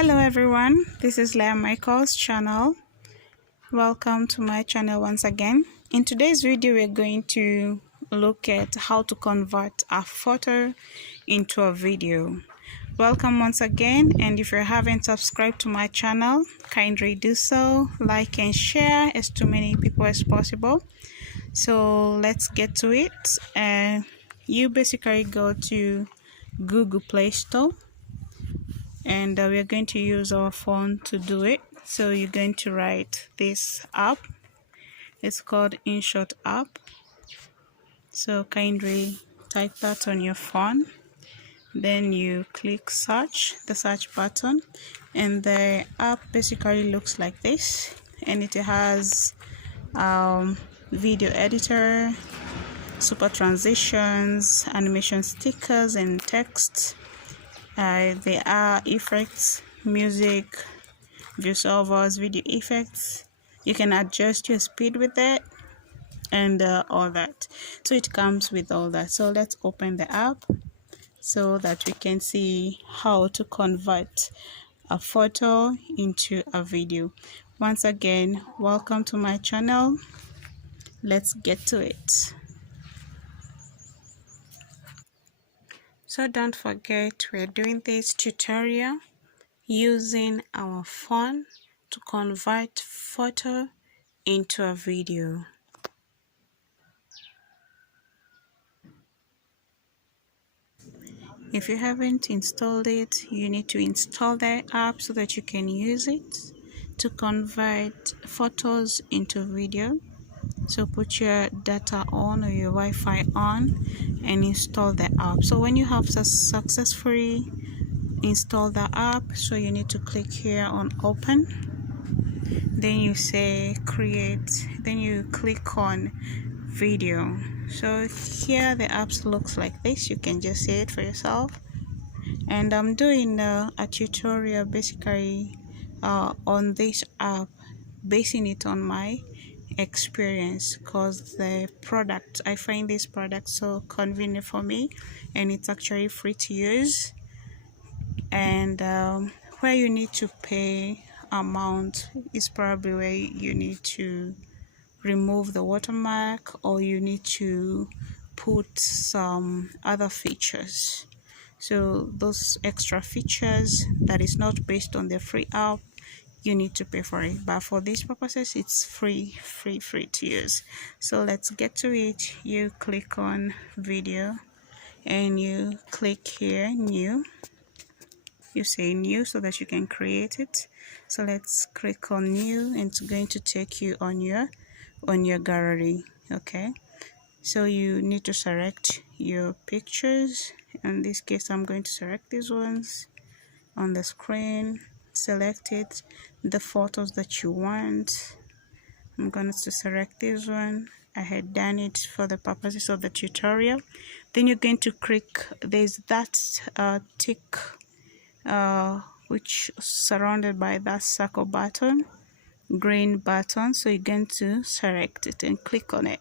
Hello everyone, this is Leah Michael's channel. Welcome to my channel once again. In today's video we're going to look at how to convert a photo into a video. Welcome once again, and if you haven't subscribed to my channel, kindly do so, like and share as to many people as possible. So let's get to it. You basically go to Google Play Store, and we're going to use our phone to do it. So you're going to write this app. It's called InShot app. So kindly type that on your phone, then you click search, the search button, and the app basically looks like this, and it has video editor, super transitions, animation stickers, and text. There are effects, music, voiceovers, video effects. You can adjust your speed with it and all that. So it comes with all that. So let's open the app so that we can see how to convert a photo into a video. Once again, welcome to my channel. Let's get to it. So don't forget, we're doing this tutorial using our phone to convert photo into a video. If you haven't installed it, you need to install the app so that you can use it to convert photos into video. So put your data on or your Wi-Fi on and install the app. So when you have successfully installed the app, so you need to click here on open, then you say create, then you click on video. So here the app looks like this. You can just see it for yourself, and I'm doing a tutorial basically on this app, basing it on my experience, because the product, I find this product so convenient for me, and it's actually free to use. And where you need to pay amount is probably where you need to remove the watermark, or you need to put some other features. So those extra features that is not based on the free app, you need to pay for it, but for these purposes it's free to use. So let's get to it. You click on video and you click here new. You say new so that you can create it. So let's click on new, and it's going to take you on your gallery. Okay, so you need to select your pictures. In this case I'm going to select these ones on the screen. Select it, the photos that you want. I'm going to select this one. I had done it for the purposes of the tutorial. Then you're going to click, there's that tick which is surrounded by that circle button, green button. So you're going to select it and click on it.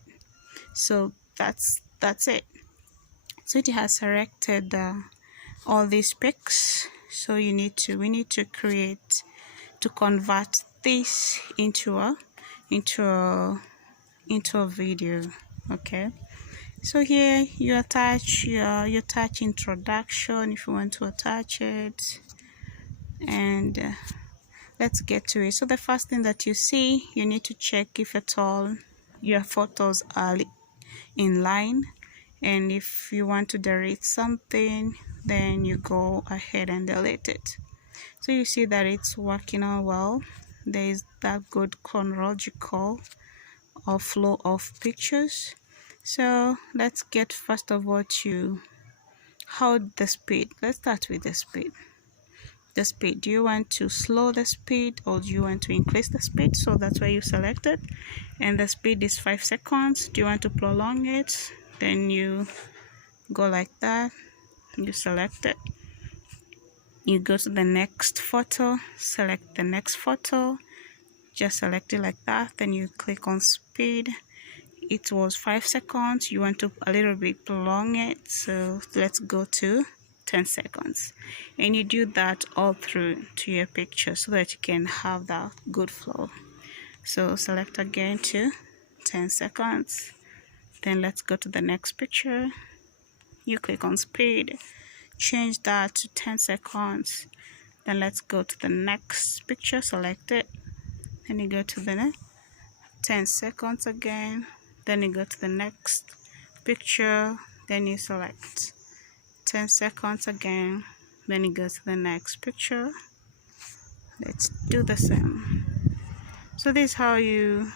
So that's it. So it has selected all these pics. So we need to create, to convert this into a video. Okay, so here you attach you attach introduction if you want to attach it, and let's get to it. So the first thing that you see, you need to check if at all your photos are in line, and if you want to delete something, then you go ahead and delete it. So you see that it's working out well. There is that good chronological or flow of pictures. So let's get first of all to how the speed. Let's start with the speed. The speed, do you want to slow the speed or do you want to increase the speed? So that's why you select it, and the speed is 5 seconds. Do you want to prolong it? Then you go like that, you select it, you go to the next photo, select the next photo, just select it like that, then you click on speed. It was 5 seconds, you want to a little bit prolong it, so let's go to 10 seconds, and you do that all through to your picture so that you can have that good flow. So select again to 10 seconds, then let's go to the next picture. You click on speed, change that to 10 seconds, then let's go to the next picture, select it, then you go to the next 10 seconds again, then you go to the next picture, then you select 10 seconds again, then you go to the next picture. Let's do the same. So this is how you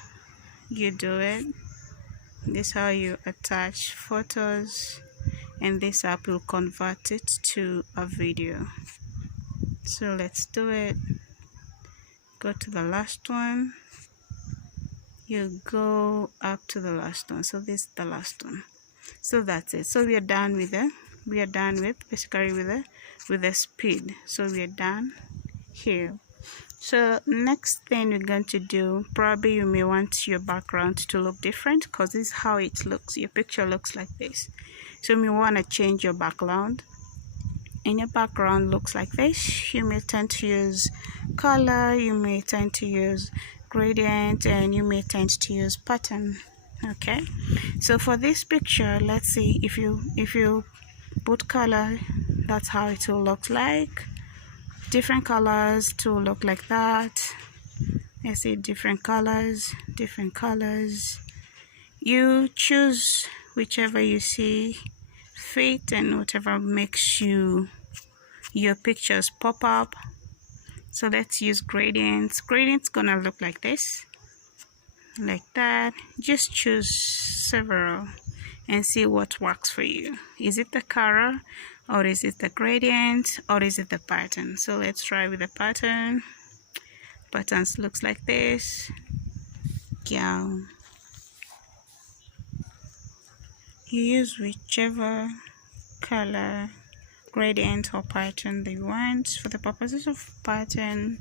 do it. This is how you attach photos, and this app will convert it to a video. So let's do it. Go to the last one, you go up to the last one. So this is the last one. So that's it. So we are done with basically with the speed. So we are done here. So next thing we're going to do, probably you may want your background to look different, because this is how it looks. Your picture looks like this. So you may want to change your background, and your background looks like this. You may tend to use color, you may tend to use gradient, and you may tend to use pattern. Okay, so for this picture, let's see, if you put color, that's how it will look like. Different colors to look like that. Let's see, different colors. You choose whichever you see fit and whatever makes your pictures pop up. So let's use gradients. Gradients gonna look like this, like that. Just choose several and see what works for you. Is it the color, or is it the gradient, or is it the pattern? So let's try with the pattern. Patterns looks like this. Yeah, you use whichever color, gradient, or pattern they want. For the purposes of pattern,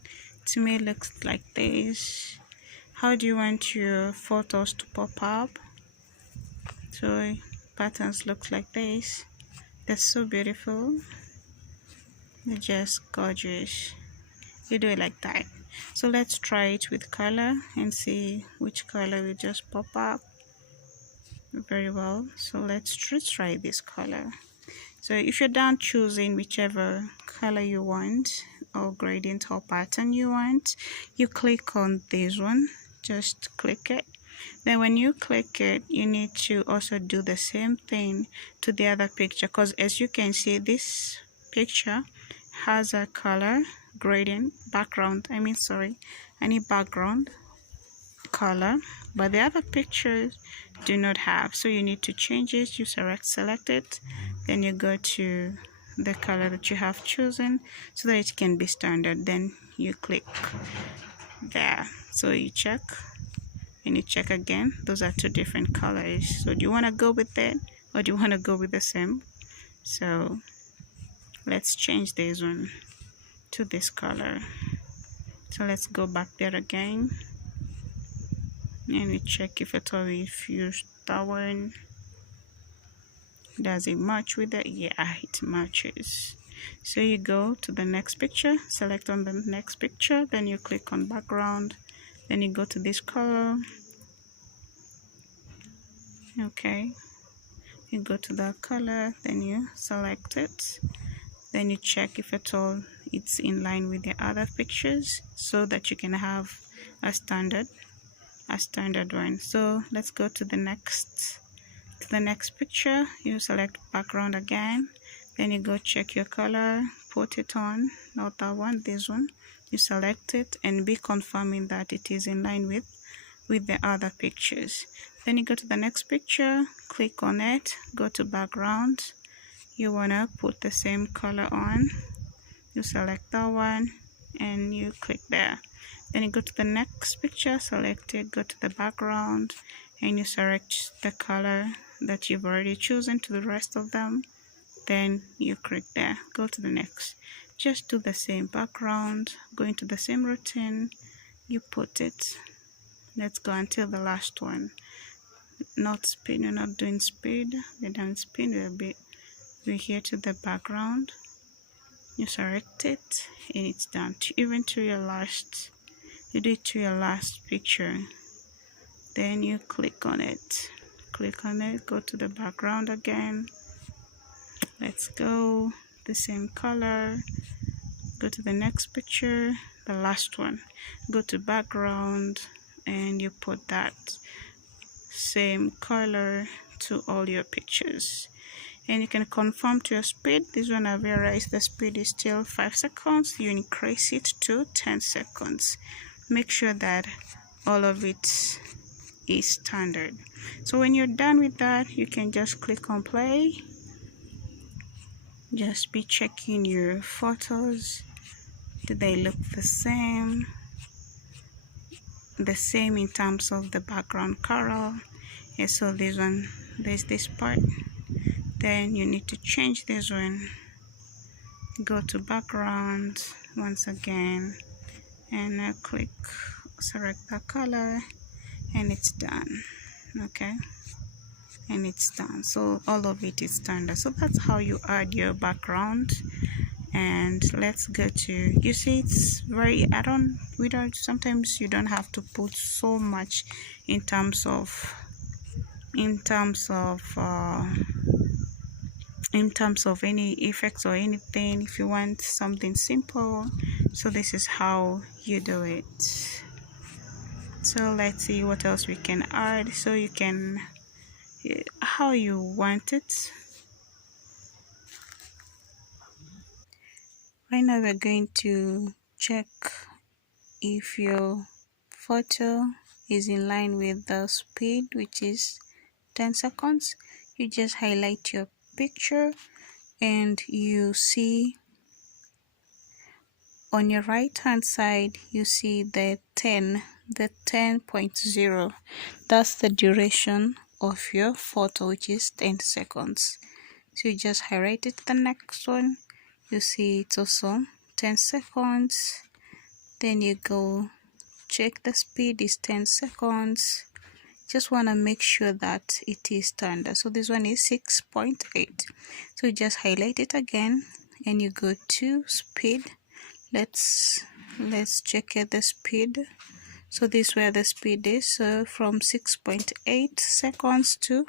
to me it looks like this. How do you want your photos to pop up? So patterns looks like this. That's so beautiful. They're just gorgeous. You do it like that. So let's try it with color and see which color will just pop up very well. So let's try this color. So if you're done choosing whichever color you want, or gradient or pattern you want, you click on this one. Just click it. Then when you click it, you need to also do the same thing to the other picture, because as you can see, this picture has a color, gradient, background, any background color, but the other pictures do not have. So you need to change it. You select it, then you go to the color that you have chosen so that it can be standard. Then you click there. So you check and you check again. Those are two different colors. So do you want to go with it, or do you want to go with the same? So let's change this one to this color. So let's go back there again, and we check if at all if you that one. Does it match with it? Yeah, it matches. So you go to the next picture, select on the next picture, then you click on background, then you go to this color. Okay, you go to that color, then you select it, then you check if at all it's in line with the other pictures, so that you can have a standard one. So let's go to the next picture. You select background again, then you go check your color, put it on, not that one, this one. You select it and be confirming that it is in line with the other pictures. Then you go to the next picture, click on it, go to background. You wanna put the same color on, you select that one and you click there. Then you go to the next picture, select it, go to the background, and you select the color that you've already chosen to the rest of them. Then you click there, go to the next. Just do the same background, go into the same routine, you put it. Let's go until the last one. Not speed, you're not doing speed, we're done speed a bit. We're here to the background, You select it and it's done. Even to your last, you do it to your last picture. Then you click on it, go to the background again. Let's go the same color, go to the next picture, the last one, go to background, and you put that same color to all your pictures. And you can confirm to your speed. This one I've realized the speed is still 5 seconds. You increase it to 10 seconds. Make sure that all of it is standard. So when you're done with that, you can just click on play. Just be checking your photos. Do they look the same? The same in terms of the background color. Yeah, so this one, there's this part. Then you need to change this one. Go to background once again, and I click select the color, and it's done. Okay, and it's done. So all of it is standard. So that's how you add your background. And let's go to, you see, it's very, sometimes you don't have to put so much in terms of any effects or anything. If you want something simple, so this is how you do it. So let's see what else we can add. So you can, how you want it. Right now we're going to check if your photo is in line with the speed, which is 10 seconds. You just highlight your picture, and you see on your right hand side you see the 10.0. That's the duration of your photo, which is 10 seconds. So you just highlight it. The next one, you see it's also 10 seconds. Then you go check the speed is 10 seconds. Just want to make sure that it is standard. So this one is 6.8. So you just highlight it again, and you go to speed. Let's check at the speed. So this is where the speed is. So from 6.8 seconds to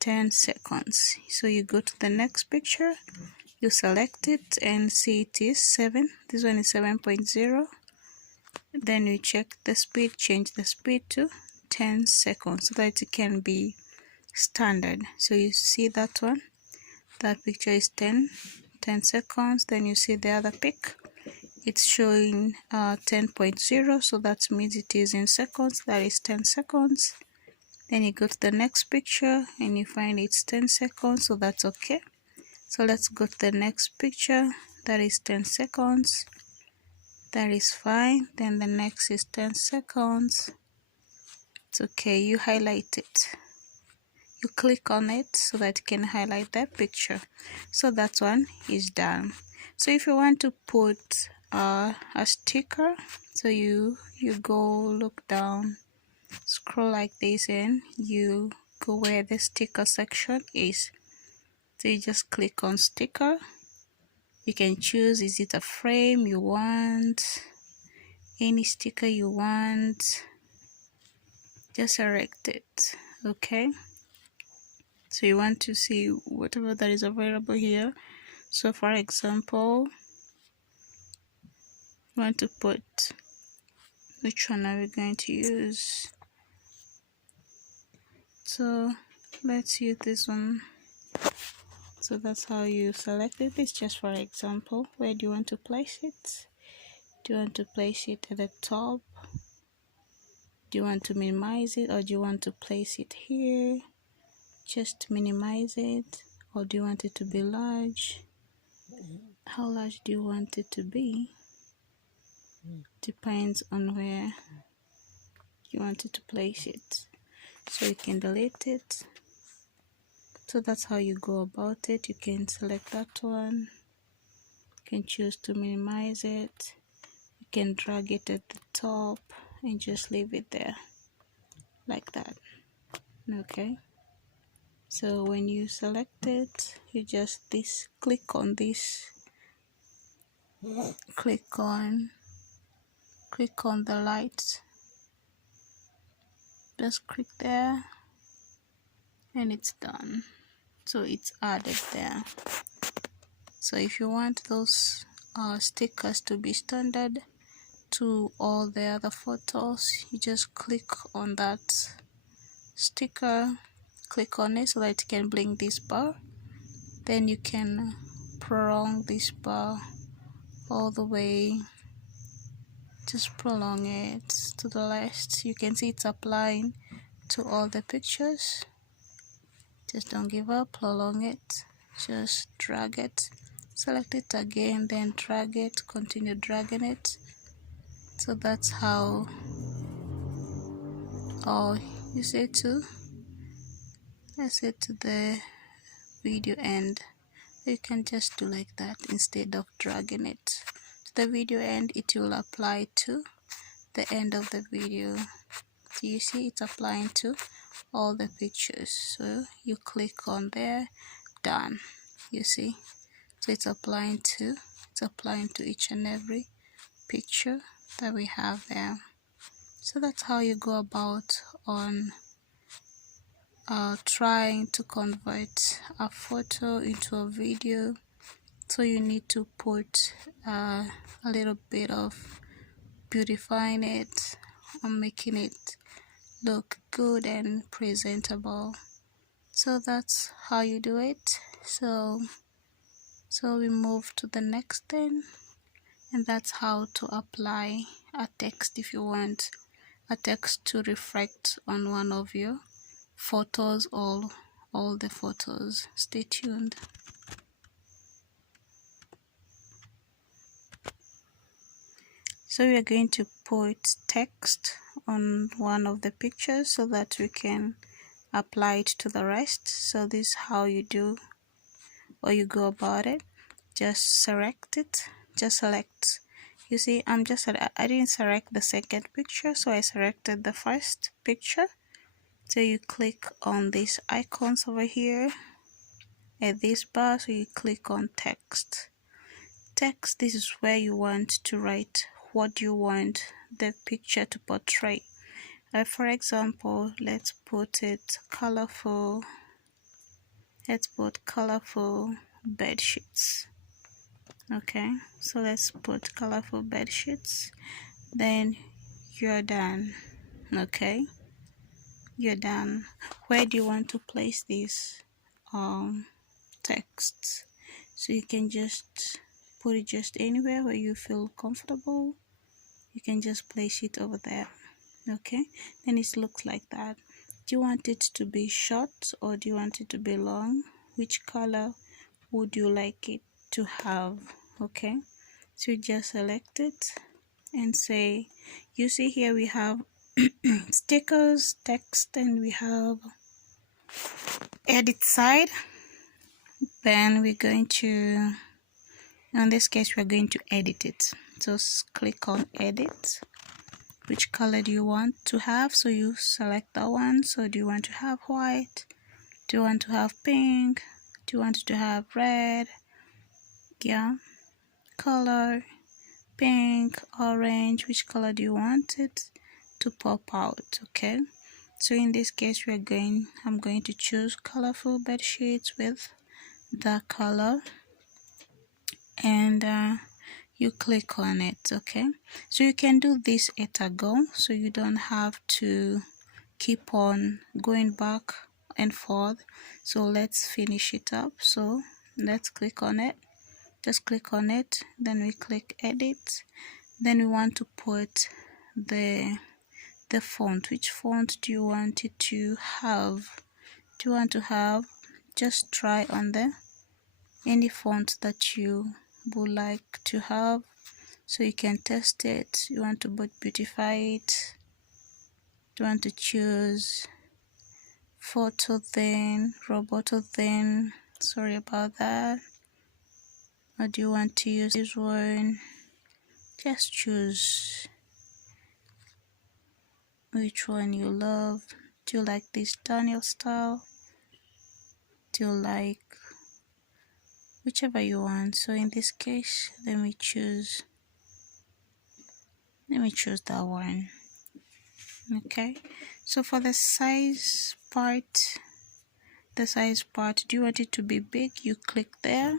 10 seconds. So you go to the next picture, you select it, and see it is 7. This one is 7.0. Then you check the speed, change the speed to 10 seconds so that it can be standard. So you see that one, that picture is 10 seconds. Then you see the other pic, it's showing 10.0, so that means it is in seconds, that is 10 seconds. Then you go to the next picture and you find it's 10 seconds, so that's okay. So let's go to the next picture, that is 10 seconds, that is fine. Then the next is 10 seconds. It's okay. You highlight it, you click on it so that you can highlight that picture. So that one is done. So if you want to put a sticker, so you go look down, scroll like this, and you go where the sticker section is. So you just click on sticker. You can choose, is it a frame you want, any sticker you want, just select it. Okay, so you want to see whatever that is available here. So for example, you want to put, which one are we going to use? So let's use this one. So that's how you select it. It's just for example. Where do you want to place it? Do you want to place it at the top? Do you want to minimize it, or do you want to place it here? Just minimize it. Or do you want it to be large? How large do you want it to be? Depends on where you want it to place it. So you can delete it. So that's how you go about it. You can select that one, you can choose to minimize it, you can drag it at the top and just leave it there like that. Okay, so when you select it, you just click on this click on the lights, just click there and it's done. So it's added there. So if you want those stickers to be standard to all the other photos, you just click on that sticker, click on it so that it can blink this bar. Then you can prolong this bar all the way, just prolong it to the left. You can see it's applying to all the pictures. Just don't give up, prolong it, just drag it, select it again, then drag it, continue dragging it. So that's how you say to the video end. You can just do like that instead of dragging it to the video end. It will apply to the end of the video. So you see it's applying to all the pictures. So you click on there, done. You see, so it's applying to each and every picture that we have there. So that's how you go about on trying to convert a photo into a video. So you need to put a little bit of beautifying it and making it look good and presentable. So that's how you do it. So we move to the next thing, and that's how to apply a text if you want a text to reflect on one of your photos or all the photos. Stay tuned. So we are going to put text on one of the pictures so that we can apply it to the rest. So this is how you do, or you go about it. Just select it, just select. You see, I didn't select the second picture, so I selected the first picture. So you click on these icons over here at this bar, so you click on text. Text, this is where you want to write what you want the picture to portray. For example, let's put it colorful. Let's put colorful bed sheets. Okay, so let's put colorful bed sheets. Then you're done. Okay, you're done. Where do you want to place this text? So you can just put it just anywhere where you feel comfortable. You can just place it over there. Okay, then it looks like that. Do you want it to be short or do you want it to be long? Which color would you like it to have? Okay, so you just select it and say, you see here we have stickers, text, and we have edit side. Then we're going to, in this case, we're going to edit it. So click on edit. Which color do you want to have? So you select that one. So do you want to have white? Do you want to have pink? Do you want to have red? Yeah, color, pink, orange. Which color do you want it to pop out? Okay, so in this case I'm going to choose colorful bed sheets with that color, and you click on it. Okay, so you can do this at a go, so you don't have to keep on going back and forth. So let's finish it up. So let's click on it, just click on it, then we click edit. Then we want to put the font. Which font do you want it to have? Do you want to have, just try on the any font that you would like to have, so you can test it. You want to beautify it, you want to choose photo thin, roboto thin, sorry about that, or do you want to use this one? Just choose which one you love. Do you like this Daniel style? Do you like whichever you want. So in this case, let me choose that one. Okay, so for the size part, do you want it to be big? You click there,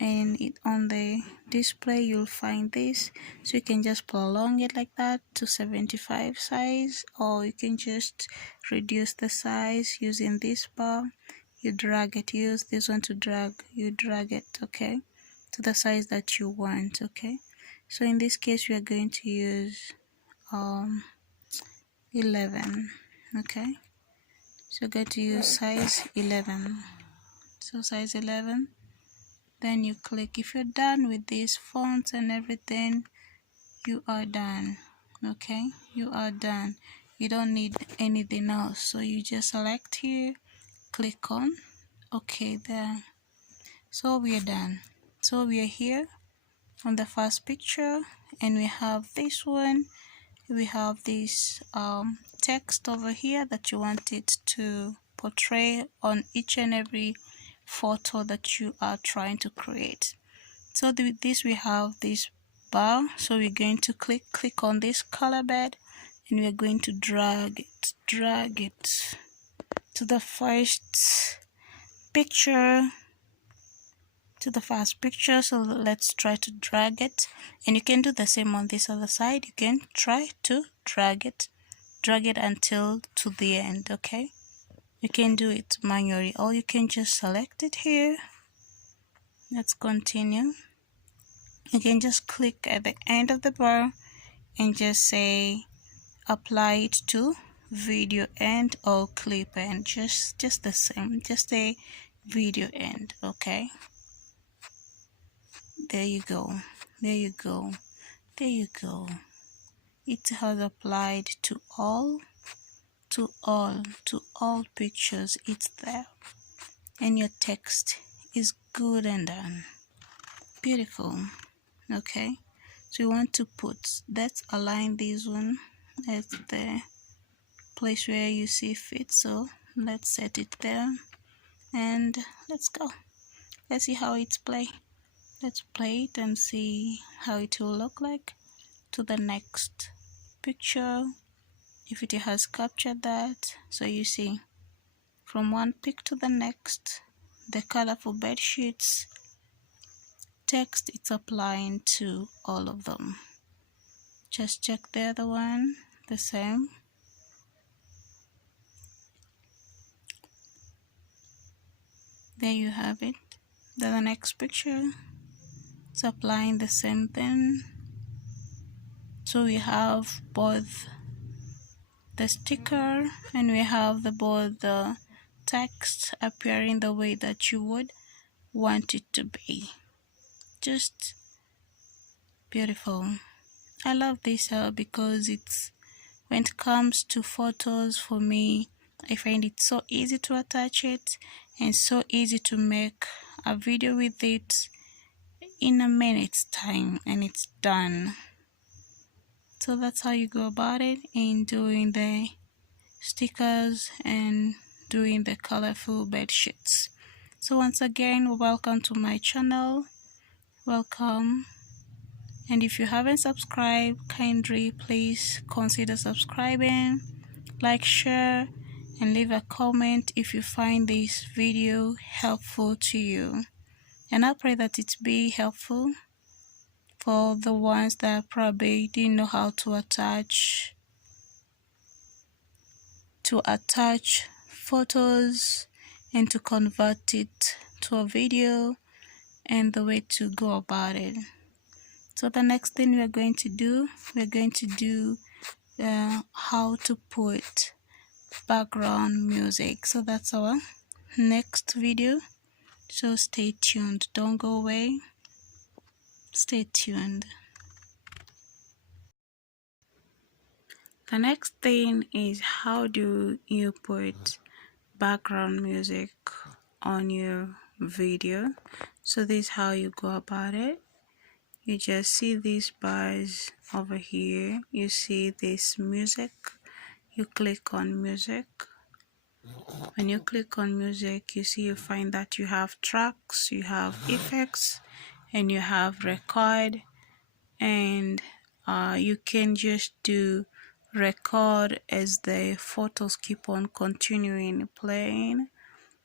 and on the display you'll find this, so you can just prolong it like that to 75 size, or you can just reduce the size using this bar. You drag it, use this one to drag, you drag it, okay, to the size that you want. Okay, so in this case we are going to use 11. Okay, so we're going to use size 11. So size 11, then you click. If you're done with these fonts and everything, you are done. Okay, you are done. You don't need anything else, so you just select here, click on okay there. So we are done. So we are here on the first picture, and we have this one. We have this text over here that you want it to portray on each and every photo that you are trying to create. So with this we have this bar, so we're going to click on this color bed, and we're going to drag it to the first picture, so let's try to drag it, and you can do the same on this other side. You can try to drag it until to the end. Okay, you can do it manually, or you can just select it here. Let's continue. You can just click at the end of the bar and just say apply it to video end or clip end, just the same, just a video end. Okay, there you go, it has applied to all pictures. It's there, and your text is good and done. Beautiful. Okay, so you want to let's align this one at the place where you see fit, so let's set it there, and let's go. Let's see how it's play. Let's play it and see how it will look like to the next picture, if it has captured that. So you see, from one pic to the next, the colorful bed sheets text, it's applying to all of them. Just check the other one, the same. There you have it. Then the next picture, it's applying the same thing. So we have both the sticker and we have both the text appearing the way that you would want it to be. Just beautiful. I love this because it's, when it comes to photos, for me, I find it so easy to attach it and so easy to make a video with it in a minute's time, and it's done. So that's how you go about it in doing the stickers and doing the colorful bed sheets. So once again, welcome to my channel. Welcome. And if you haven't subscribed, kindly please consider subscribing, like, share, and leave a comment if you find this video helpful to you. And I pray that it be helpful for the ones that probably didn't know how to attach photos and to convert it to a video, and the way to go about it. So the next thing we're going to do how to put background music. So that's our next video, so stay tuned, don't go away, stay tuned. The next thing is, how do you put background music on your video? So this is how you go about it. You just see these bars over here, you see this music, you click on music, When you click on music, you find that you have tracks, you have effects, and you have record, and you can just do record as the photos keep on continuing playing.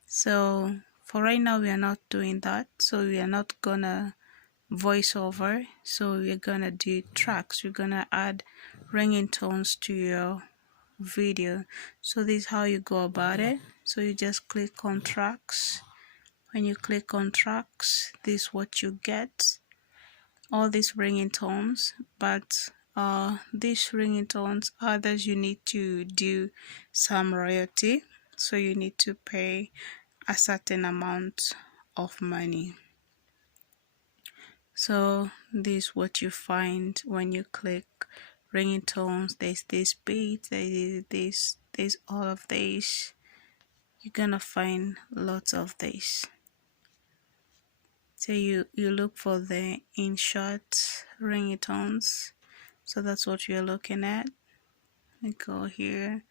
So for right now we are not doing that, so we are not gonna voice over, so we're gonna do tracks. We're gonna add ringing tones to your video. So this is how you go about it. So you just click on tracks. When you click on tracks, this is what you get, all these ringing tones. But these ringing tones, others you need to do some royalty, so you need to pay a certain amount of money. So this is what you find when you click ringing tones. There's this beat, there's all of these. You're gonna find lots of these. So you look for the InShot ringing tones. So that's what you're looking at. You go here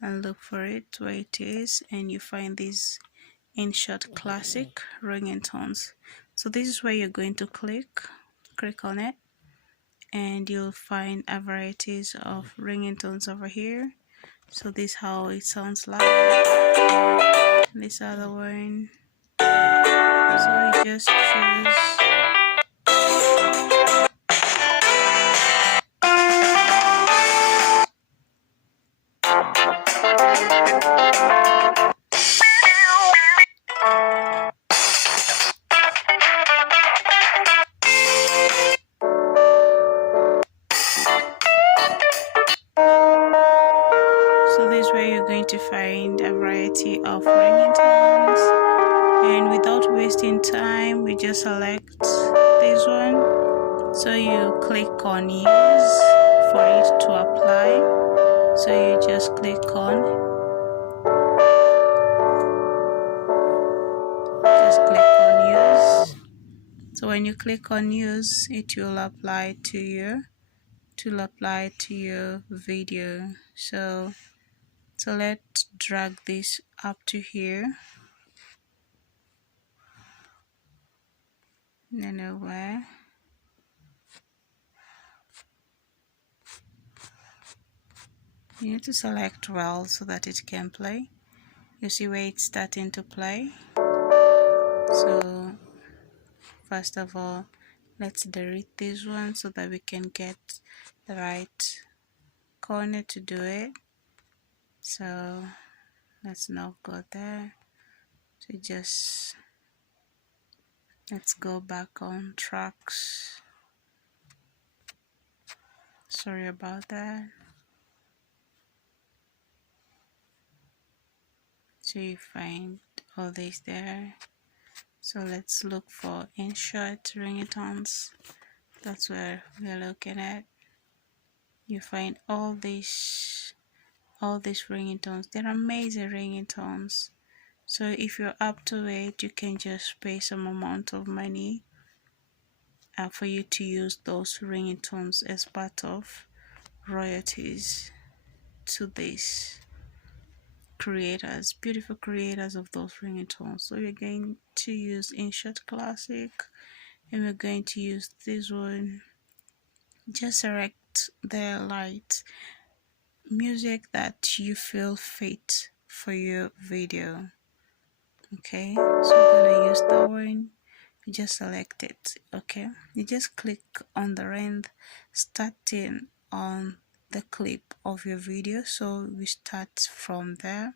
and look for it where it is, and you find these InShot classic ringing tones. So this is where you're going to click on it, and you'll find a varieties of ringing tones over here. So this is how it sounds like. This other one. So you just choose. So this is where you're going to find a variety of ringing tones, and without wasting time, we just select this one. So you click on use for it to apply. So you just click on use. So when you click on use, it will apply to your video. So let's drag this up to here. Anywhere. You need to select well so that it can play. You see where it's starting to play. So first of all, let's delete this one so that we can get the right corner to do it. So let's not go there. So just let's go back on tracks. Sorry about that. So you find all this there. So let's look for InShot ringtones. That's where we're looking at. You find all these ringtones. They're amazing ringtones. So if you're up to it, you can just pay some amount of money for you to use those ringtones as part of royalties to these creators, beautiful creators of those ringtones. So we're going to use InShot Classic, and we're going to use this one. Just select the light music that you feel fit for your video. Okay, so we're gonna use that one. You just select it. Okay, you just click on the length starting on the clip of your video. So we start from there.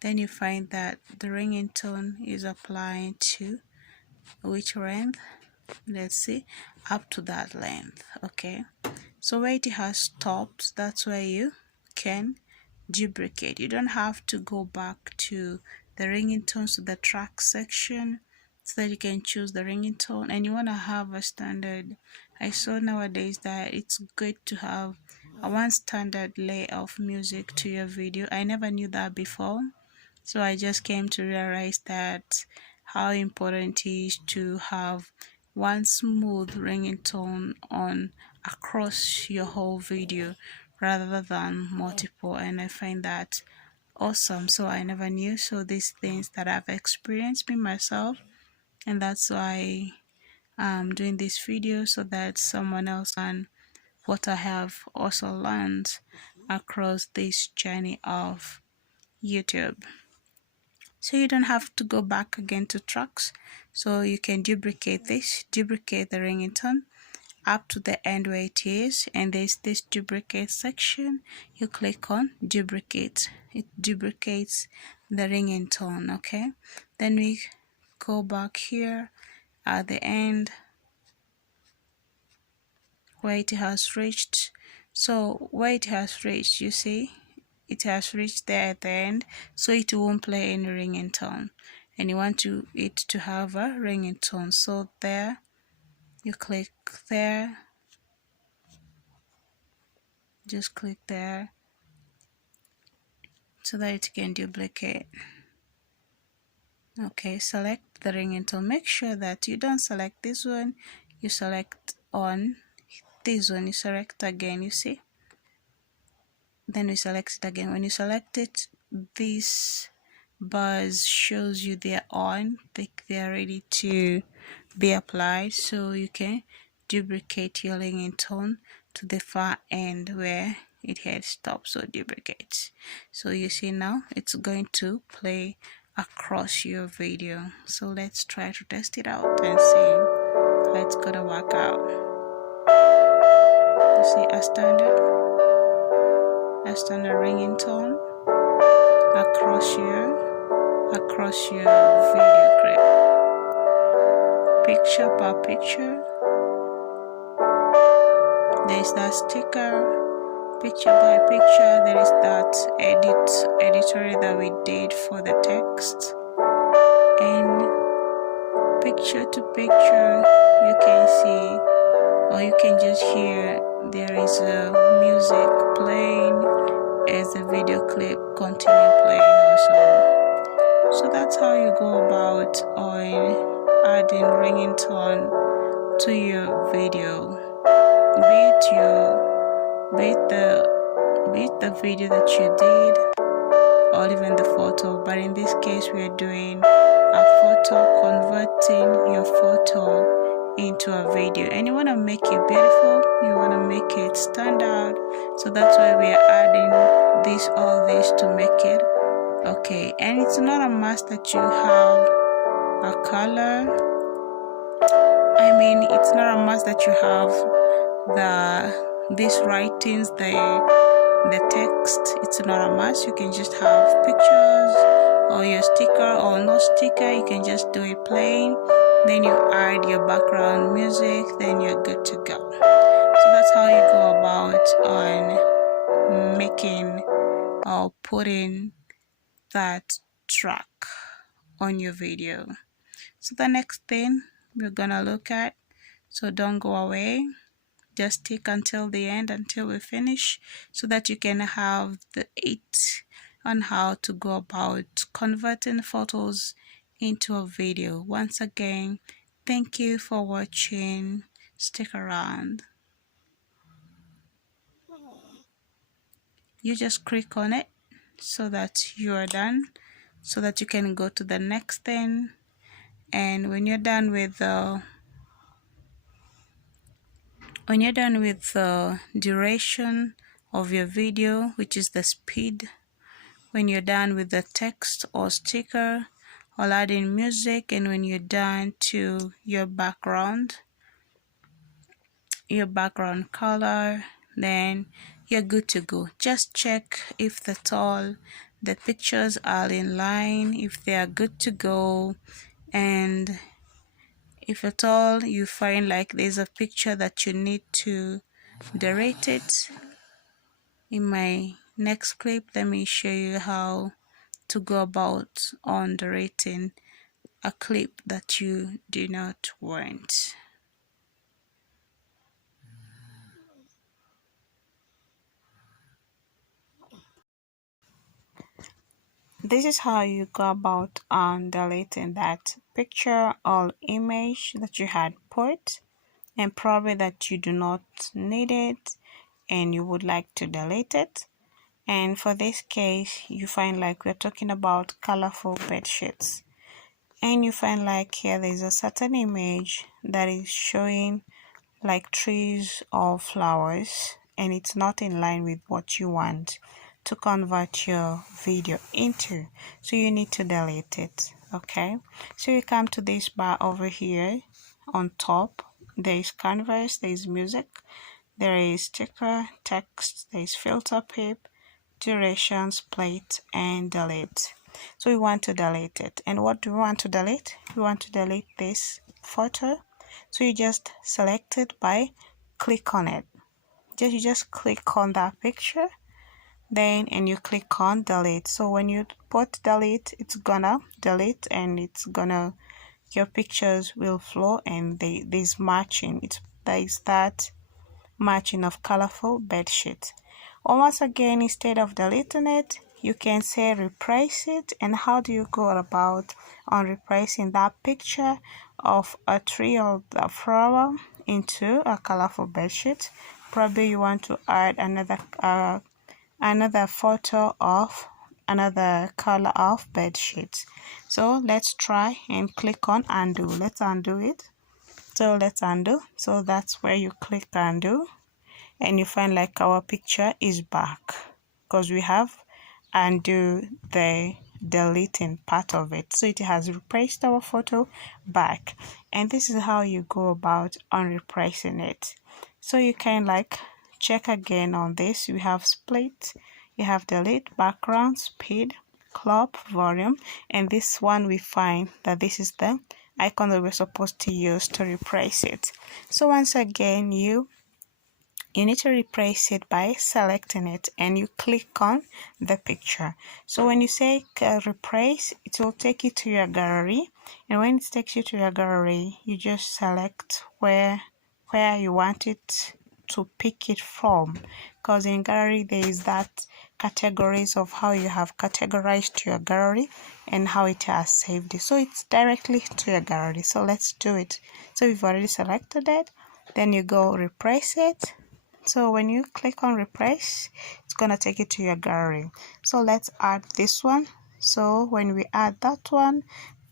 Then you find that the ringing tone is applying to which length. Let's see, up to that length. Okay, so where it has stopped, that's where you can duplicate. You don't have to go back to the ringing tones to the track section so that you can choose the ringing tone, and you want to have a standard. I saw nowadays that it's good to have a one standard layer of music to your video. I never knew that before, so I just came to realize that how important it is to have one smooth ringing tone on across your whole video rather than multiple. And I find that awesome. So I never knew. So these things that I've experienced me myself, and that's why I'm doing this video, so that someone else can what I have also learned across this journey of YouTube. So you don't have to go back again to tracks. So you can duplicate this, duplicate the ringtone up to the end where it is, and there's this duplicate section. You click on duplicate, it duplicates the ringtone. Okay, then we go back here at the end where it has reached. So where it has reached, you see it has reached there at the end, so it won't play any ringtone, and you want it to have a ringtone. So there you click there, just click there so that it can duplicate. Okay, select the ringtone. Make sure that you don't select this one, you select on this one, you select again, you see, then we select it again. When you select it, this buzz shows you they're on, they're ready to be applied, so you can duplicate your ringtone to the far end where it had stopped. So duplicate, so you see now it's going to play across your video. So let's try to test it out and see how it's gonna work out. You see a standard ringtone across your video clip, picture per picture. There is that sticker, picture by picture. There is that editorial that we did for the text, and picture to picture you can see, or you can just hear, there is a music playing as the video clip continue playing also. So that's how you go about on adding ringtone to your video, be it the video that you did or even the photo. But in this case we are doing a photo, converting your photo into a video, and you want to make it beautiful, you want to make it stand out. So that's why we are adding all this to make it okay. And it's not a must that you have a color. I mean, it's not a must that you have these writings, the text. It's not a must. You can just have pictures or your sticker or no sticker. You can just do it plain, then you add your background music, then you're good to go. So that's how you go about on making or putting that track on your video. So the next thing we're gonna look at, so don't go away, just stick until the end, until we finish, so that you can have the on how to go about converting photos into a video. Once again, thank you for watching. Stick around. You just click on it so that you are done, so that you can go to the next thing. And when you're done with the duration of your video, which is the speed, when you're done with the text or sticker or adding music, and when you're done to your background color, then you're good to go. Just check if the pictures are in line, if they are good to go, and if at all you find like there's a picture that you need to delete it. In my next clip, let me show you how to go about on deleting a clip that you do not want. This is how you go about on deleting that picture or image that you had put, and probably that you do not need it and you would like to delete it. And for this case, you find like we're talking about colorful bed sheets, and you find like here there's a certain image that is showing like trees or flowers, and it's not in line with what you want to convert your video into, so you need to delete it. Okay, so you come to this bar over here on top. There is canvas, there is music, there is sticker, text, there is filter pip, duration, split, and delete. So we want to delete it. And what do we want to delete? We want to delete this photo. So you just select it by click on it. You just click on that picture, then and you click on delete. So when you put delete, it's gonna delete, and it's gonna, your pictures will flow, and there's matching. There is that matching of colorful bed sheet. Once again, instead of deleting it, you can say replace it. And how do you go about on replacing that picture of a tree or a flower into a colorful bed sheet? Probably you want to add another photo of another color of bed sheet. So let's try and click on undo. Let's undo it. So let's undo. So that's where you click undo, and you find like our picture is back because we have undo the deleting part of it. So it has replaced our photo back, and this is how you go about on replacing it. So you can like check again on this. You have split, you have delete, background, speed, crop, volume, and this one we find that this is the icon that we're supposed to use to replace it. So once again, you need to replace it by selecting it, and you click on the picture. So when you say replace, it will take you to your gallery, and when it takes you to your gallery, you just select where you want it to pick it from, because in gallery there is that categories of how you have categorized your gallery and how it has saved it. So it's directly to your gallery. So let's do it. So we've already selected it, then you go replace it. So when you click on replace, it's gonna take you to your gallery. So let's add this one. So when we add that one,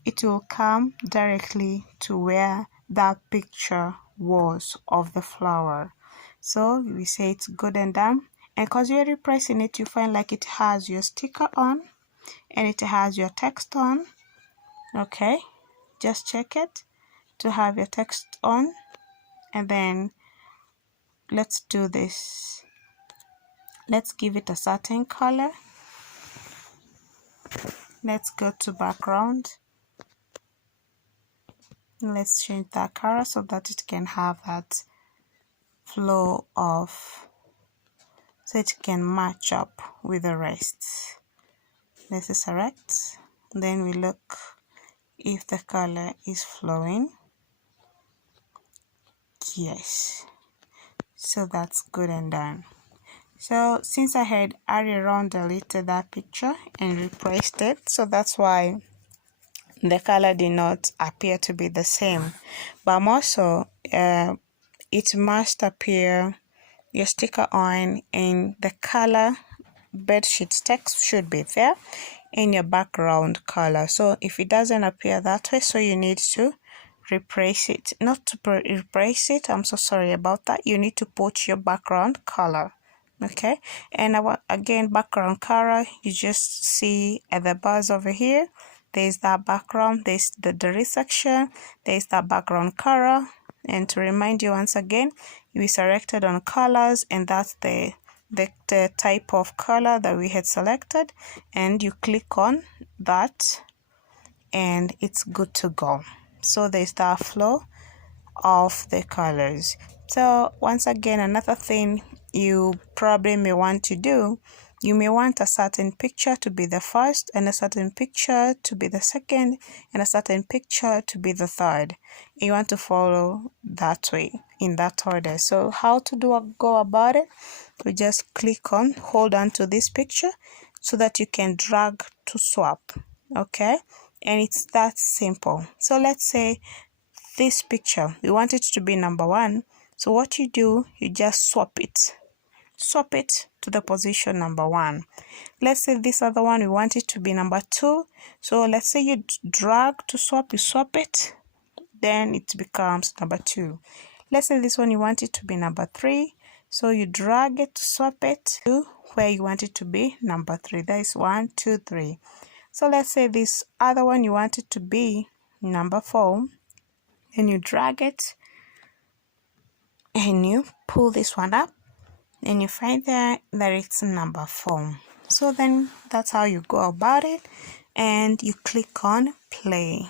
it will come directly to where that picture was of the flower. So we say it's good and done. And because you're replacing it, you find like it has your sticker on and it has your text on. Okay, just check it to have your text on, and then let's do this. Let's give it a certain color. Let's go to background. Let's change that color so that it can have that flow of, so it can match up with the rest. Let's select. Then we look if the color is flowing. Yes. So that's good and done. So since I had earlier on deleted that picture and replaced it, so that's why the color did not appear to be the same. But also it must appear your sticker on, and the color bedsheet text should be there in your background color. So if it doesn't appear that way, so you need to replace it. Not to replace it, I'm so sorry about that. You need to put your background color. Okay, and again, background color, you just see at the bars over here, there's that background, there's the delete section, there's that background color. And to remind you once again, we selected on colors, and that's the type of color that we had selected, and you click on that and it's good to go. So there's that flow of the colors. So once again, another thing you probably may want to do, you may want a certain picture to be the first, and a certain picture to be the second, and a certain picture to be the third. You want to follow that way, in that order. So how to go about it? We just click on, hold on to this picture so that you can drag to swap. Okay, and it's that simple. So let's say this picture, we want it to be number 1. So what you do, you just swap it. swap it to the position number 1. Let's say this other one we want it to be number 2. So let's say you drag to swap, you swap it, then it becomes number 2. Let's say this one you want it to be number 3. So you drag it to swap it to where you want it to be number 3. That is 1, 2, 3. So let's say this other one you want it to be number 4. And you drag it and you pull this one up and you find that it's number 4. So then that's how you go about it, and you click on play.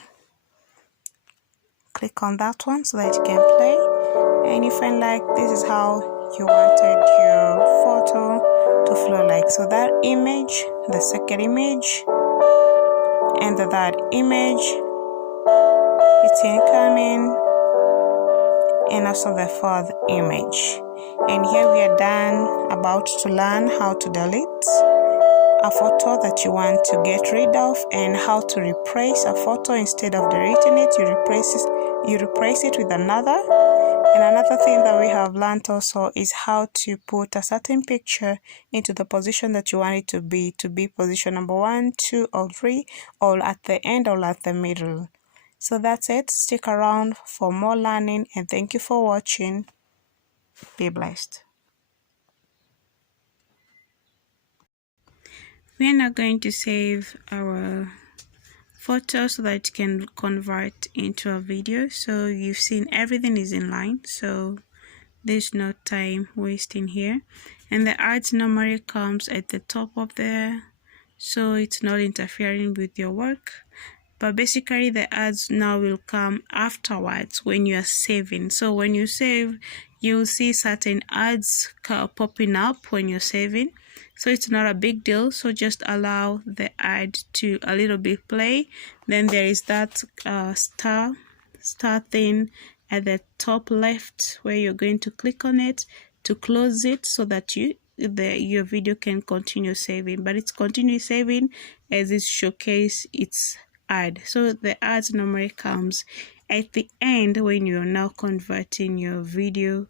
Click on that one so that you can play, and you find like this is how you wanted your photo to flow like. So that image, the second image, and the third image, it's incoming, and also the fourth image. And here we are done about to learn how to delete a photo that you want to get rid of, and how to replace a photo. Instead of deleting it, you replace it with another. And another thing that we have learned also is how to put a certain picture into the position that you want it to be position number 1, 2, or 3, or at the end or at the middle. So that's it. Stick around for more learning, and thank you for watching. Be blessed. We are now going to save our photo so that it can convert into a video. So you've seen everything is in line, so there's no time wasting here. And the ads normally comes at the top of there, so it's not interfering with your work. But basically the ads now will come afterwards when you are saving. So when you save, you'll see certain ads popping up when you're saving. So it's not a big deal. So just allow the ad to a little bit play. Then there is that star thing at the top left where you're going to click on it to close it, so that your video can continue saving. But it's continue saving as it showcase its ad. So the ads normally comes at the end when you're now converting your video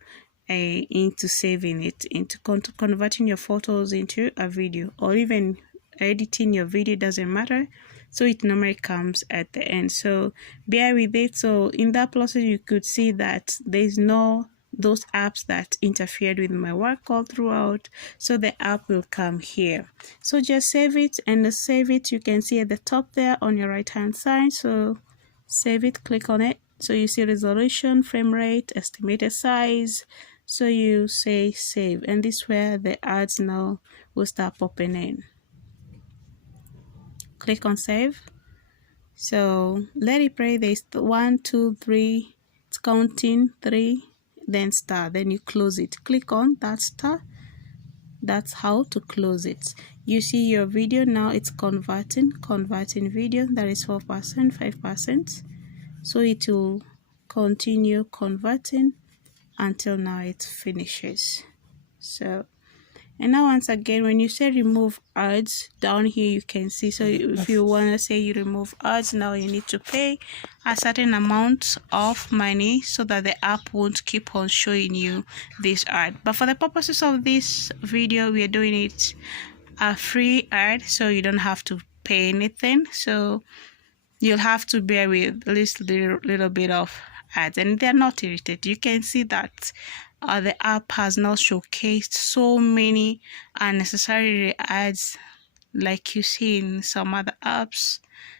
into saving it, into converting your photos into a video, or even editing your video, doesn't matter. So it normally comes at the end, so bear with it. So in that process you could see that there's no those apps that interfered with my work all throughout, so the app will come here. So just save it, and save it you can see at the top there on your right hand side. So save it, click on it, so you see resolution, frame rate, estimated size. So you say save, and this is where the ads now will start popping in. Click on save. So let it play. There's 1, 2, 3, it's counting 3, then star, then you close it. Click on that star. That's how to close it. You see your video now, it's converting video. That is 4%, 5%. So it will continue converting until now it finishes. So, and now once again, when you say remove ads, down here you can see. So if you want to say you remove ads, now you need to pay a certain amount of money so that the app won't keep on showing you this ad. But for the purposes of this video, we are doing it a free ad, so you don't have to pay anything. So you'll have to bear with at least a little bit of ads, and they're not irritated. You can see that the app has not showcased so many unnecessary ads like you see in some other apps.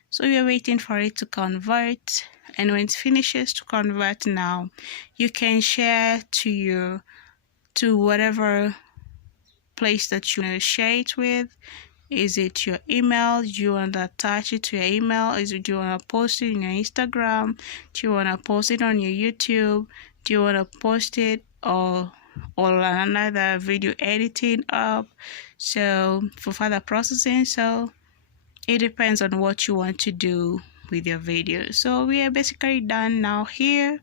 So we are waiting for it to convert, and when it finishes to convert, now you can share to whatever place that you want to share it with. Is it your email? Do you want to attach it to your email? Do you want to post it in your Instagram? Do you want to post it on your YouTube? Do you want to post it or another video editing app? So for further processing, so it depends on what you want to do with your video. So we are basically done now here.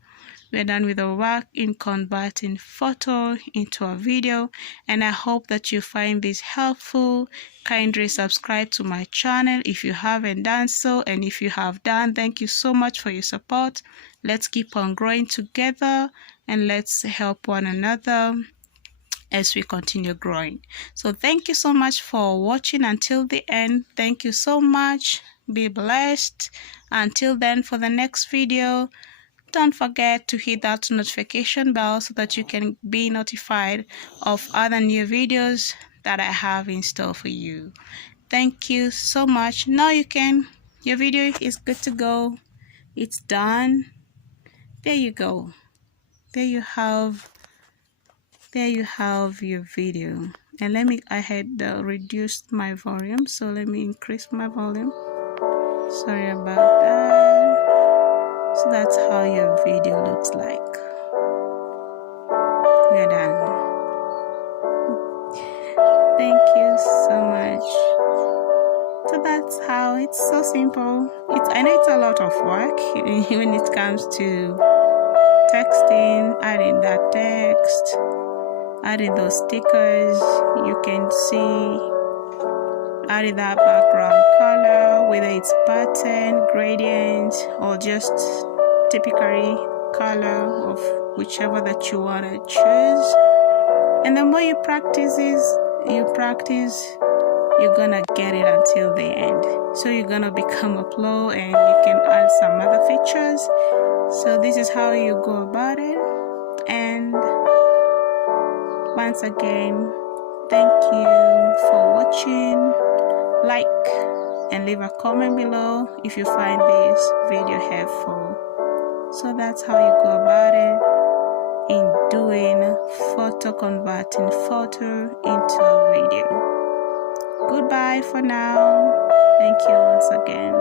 We're done with the work in converting photo into a video, and I hope that you find this helpful. Kindly subscribe to my channel if you haven't done so, and if you have done, thank you so much for your support. Let's keep on growing together, and let's help one another as we continue growing. So thank you so much for watching until the end. Thank you so much. Be blessed. Until then, for the next video, don't forget to hit that notification bell so that you can be notified of other new videos that I have in store for you. Thank you so much. Now your video is good to go. It's done. There you go. There you have your video. And I had reduced my volume, so let me increase my volume. Sorry about that. So that's how your video looks like. We're done. Thank you so much. So that's how, it's so simple. I know it's a lot of work when it comes to texting, adding that text, adding those stickers. You can see adding that background color, whether it's pattern, gradient, or just typically color of whichever that you want to choose. And the more you practice, you're gonna get it until the end. So you're gonna become a pro and you can add some other features. So this is how you go about it. And once again, thank you for watching. Like and leave a comment below if you find this video helpful. So that's how you go about it in doing converting photo into a video. Goodbye for now. Thank you once again.